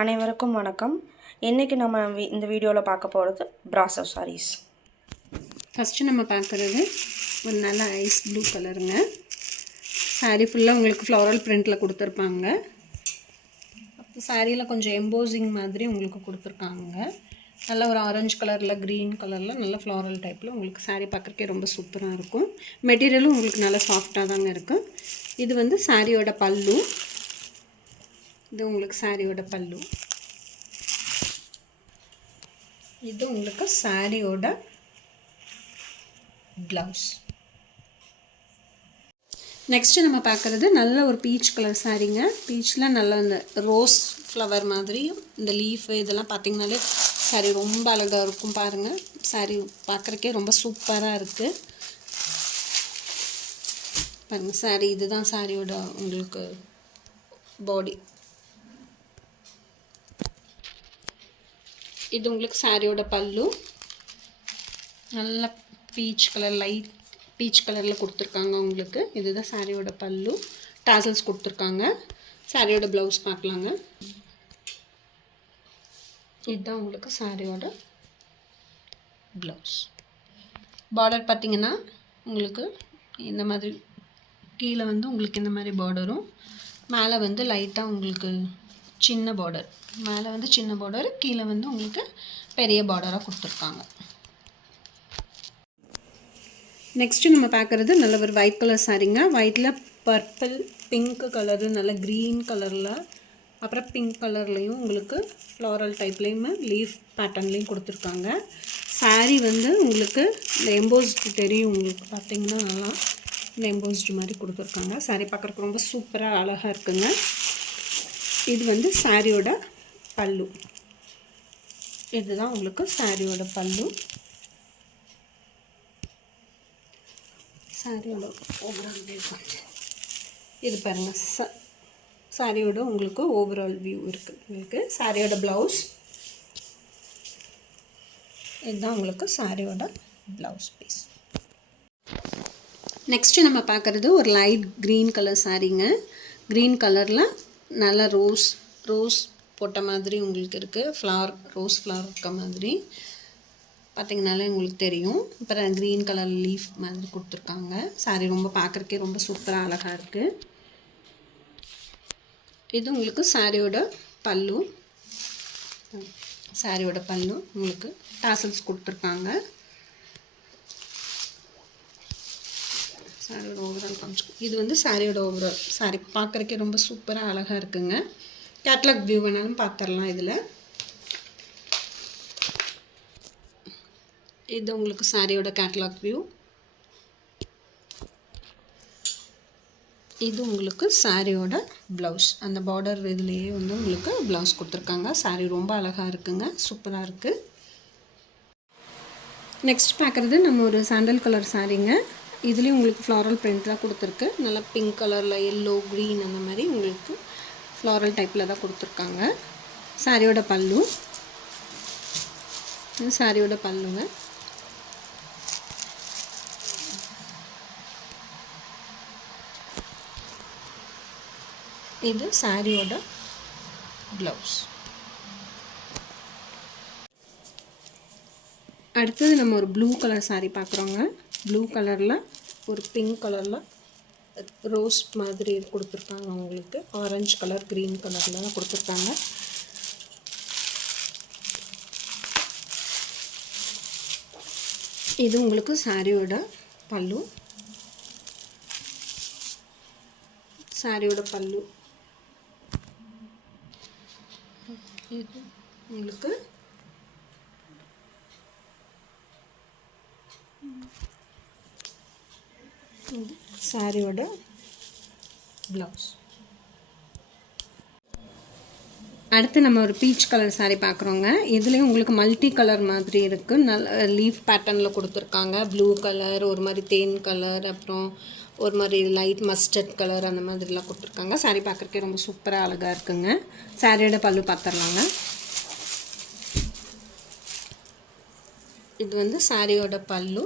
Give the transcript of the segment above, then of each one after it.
அனைவருக்கும் வணக்கம். இன்றைக்கி நம்ம இந்த வீடியோவில் பார்க்க போகிறது பிராசோ சாரீஸ். ஃபஸ்ட்டு நம்ம பார்க்குறது ஒரு நல்ல ஐஸ் ப்ளூ கலருங்க. சாரீ ஃபுல்லாக உங்களுக்கு ஃப்ளாரல் பிரிண்டில் கொடுத்துருப்பாங்க. சாரியில் கொஞ்சம் எம்போசிங் மாதிரி உங்களுக்கு கொடுத்துருக்காங்க. நல்ல ஒரு ஆரஞ்சு கலரில் க்ரீன் கலரில் நல்ல ஃப்ளாரல் டைப்பில் உங்களுக்கு சாரீ பார்க்குறக்கே ரொம்ப சூப்பராக இருக்கும். மெட்டீரியலும் உங்களுக்கு நல்லா சாஃப்டாக தாங்க இருக்கும். இது வந்து சாரியோட பல்லு. இது உங்களுக்கு சாரியோட பல்லு. இது உங்களுக்கு சாரியோட ப்ளவுஸ். நெக்ஸ்ட்டு நம்ம பார்க்குறது நல்ல ஒரு பீச் கலர் சாரீங்க. பீச்சில் நல்ல இந்த ரோஸ் ஃப்ளவர் மாதிரி இந்த லீஃப் இதெல்லாம் பார்த்திங்கனாலே சாரீ ரொம்ப அழகாக இருக்கும். பாருங்கள், சாரீ பார்க்குறக்கே ரொம்ப சூப்பராக இருக்குது. பாருங்கள் சாரீ, இதுதான் சாரியோட உங்களுக்கு பாடி. இது உங்களுக்கு சாரியோட பல்லு. நல்ல பீச் கலர், லைட் பீச் கலரில் கொடுத்துருக்காங்க உங்களுக்கு. இதுதான் சாரியோட பல்லு. டாசல்ஸ் கொடுத்துருக்காங்க. சாரியோட ப்ளவுஸ் பார்க்கலாங்க. இதுதான் உங்களுக்கு சாரியோட ப்ளவுஸ். பார்டர் பார்த்திங்கன்னா உங்களுக்கு இந்த மாதிரி கீழே வந்து உங்களுக்கு இந்த மாதிரி பார்டரும், மேலே வந்து லைட்டாக உங்களுக்கு சின்ன பார்டர், மேலே வந்து சின்ன பார்டர், கீழே வந்து உங்களுக்கு பெரிய பார்டராக கொடுத்துருக்காங்க. நெக்ஸ்ட்டு நம்ம பார்க்குறது நல்ல ஒரு ஒயிட் கலர் சாரீங்க. ஒயிட்டில் பர்பிள், பிங்க் கலரு, நல்ல க்ரீன் கலரில், அப்புறம் பிங்க் கலர்லேயும் உங்களுக்கு ஃப்ளாரல் டைப்லேயுமே லீஃப் பேட்டர்ன்லேயும் கொடுத்துருக்காங்க. சாரீ வந்து உங்களுக்கு இந்த எம்போஸ்டு தெரியும் உங்களுக்கு பார்த்திங்கன்னா நல்லா இந்த எம்போஸ்டு மாதிரி கொடுத்துருக்காங்க. சாரீ பார்க்குறக்கு ரொம்ப சூப்பராக அழகாக இருக்குங்க. இது வந்து சாரியோட பல்லு. இதுதான் உங்களுக்கு சாரியோட பல்லு. சாரியோட ஓவரால் வியூ இது பாருங்கள். சாரியோட உங்களுக்கு ஓவரால் வியூ இருக்குது. சாரியோட ப்ளவுஸ் இதுதான் உங்களுக்கு சாரியோட ப்ளவுஸ் பீஸ். நெக்ஸ்ட்டு நம்ம பார்க்குறது ஒரு லைட் க்ரீன் கலர் சாரீங்க. க்ரீன் கலரில் நல்ல ரோஸ் போட்ட மாதிரி உங்களுக்கு இருக்குது. ரோஸ் ஃப்ளவர் இருக்க மாதிரி பார்த்திங்கனாலே உங்களுக்கு தெரியும். அப்புறம் க்ரீன் கலர் லீஃப் மாதிரி கொடுத்துருக்காங்க. சாரீ ரொம்ப பார்க்குறக்கே ரொம்ப சூப்பராக அழகாக இருக்குது. இது உங்களுக்கு சாரியோட பல்லு. சாரியோட பல்லு உங்களுக்கு டாசல்ஸ் கொடுத்துருக்காங்க. சாரியோட ஓவரால் காமிச்சு இது வந்து சாரியோட ஓவரால். சாரி பார்க்குறக்கே ரொம்ப சூப்பராக அழகாக இருக்குங்க. கேட்லாக் வியூ வேணாலும் பார்த்துடலாம். இதில் இது உங்களுக்கு சாரியோட கேட்லாக் வியூ. இது உங்களுக்கு சாரியோட ப்ளவுஸ். அந்த பார்டர் இதுலேயே வந்து உங்களுக்கு ப்ளவுஸ் கொடுத்துருக்காங்க. சாரீ ரொம்ப அழகாக இருக்குங்க, சூப்பராக இருக்குது. நெக்ஸ்ட் பார்க்குறது நம்ம ஒரு சாண்டல் கலர் சாரீங்க. இதுலேயும் உங்களுக்கு ஃப்ளாரல் பிரிண்ட் தான் கொடுத்துருக்கு. நல்லா பிங்க் கலரில் எல்லோ, க்ரீன் அந்த மாதிரி உங்களுக்கு ஃப்ளாரல் டைப்பில் தான் கொடுத்துருக்காங்க. சாரியோட பல்லு. சாரியோட பல்லுங்க. இது சாரியோட ப்ளவுஸ். அடுத்தது நம்ம ஒரு ப்ளூ கலர் சாரீ பார்க்குறோங்க. ப்ளூ கலரில் ஒரு பிங்க் கலரில் ரோஸ் மாதிரி கொடுத்துருக்காங்க உங்களுக்கு. ஆரஞ்சு கலர், க்ரீன் கலரில் தான் கொடுத்துருக்காங்க. இது உங்களுக்கு சாரியோட பல்லு. சாரியோட பல்லு இது உங்களுக்கு சாரியோட ப்ளவுஸ். அடுத்து நம்ம ஒரு பீச் கலர் சாரீ பார்க்குறோங்க. இதுலேயும் உங்களுக்கு மல்டி கலர் மாதிரி இருக்குது. நல்ல லீஃப் பேட்டர்னில் கொடுத்துருக்காங்க. ப்ளூ கலர், ஒரு மாதிரி தேன் கலர், அப்புறம் ஒரு மாதிரி லைட் மஸ்டர்ட் கலர் அந்த மாதிரிலாம் கொடுத்துருக்காங்க. சாரீ பார்க்குறக்கே ரொம்ப சூப்பராக அழகாக இருக்குங்க. சாரியோட பல்லு பார்த்துடலாங்க. இது வந்து சாரியோட பல்லு.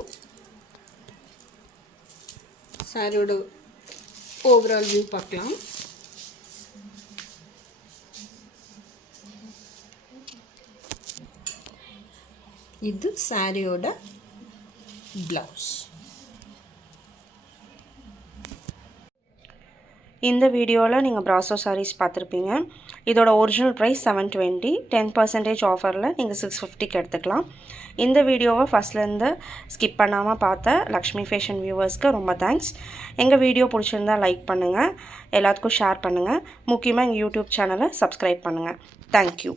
சாரியோட ஓவரால் வியூ பார்க்கலாம். இது சாரியோட ப்ளவுஸ். இந்த வீடியோவில் நீங்கள் பிராசோ சாரீஸ் பார்த்துருப்பீங்க. இதோட ஒரிஜினல் ப்ரைஸ் 720, 10% ஆஃபரில் நீங்கள் 650க்கு எடுத்துக்கலாம். இந்த வீடியோவை ஃபஸ்ட்லேருந்து ஸ்கிப் பண்ணாமல் பார்த்த லக்ஷ்மி ஃபேஷன் வியூவர்ஸ்க்கு ரொம்ப தேங்க்ஸ். எங்கள் வீடியோ பிடிச்சிருந்தால் லைக் பண்ணுங்கள், எல்லாத்துக்கும் ஷேர் பண்ணுங்கள், முக்கியமாக எங்கள் யூடியூப் சேனலை சப்ஸ்கிரைப் பண்ணுங்கள். தேங்க்யூ.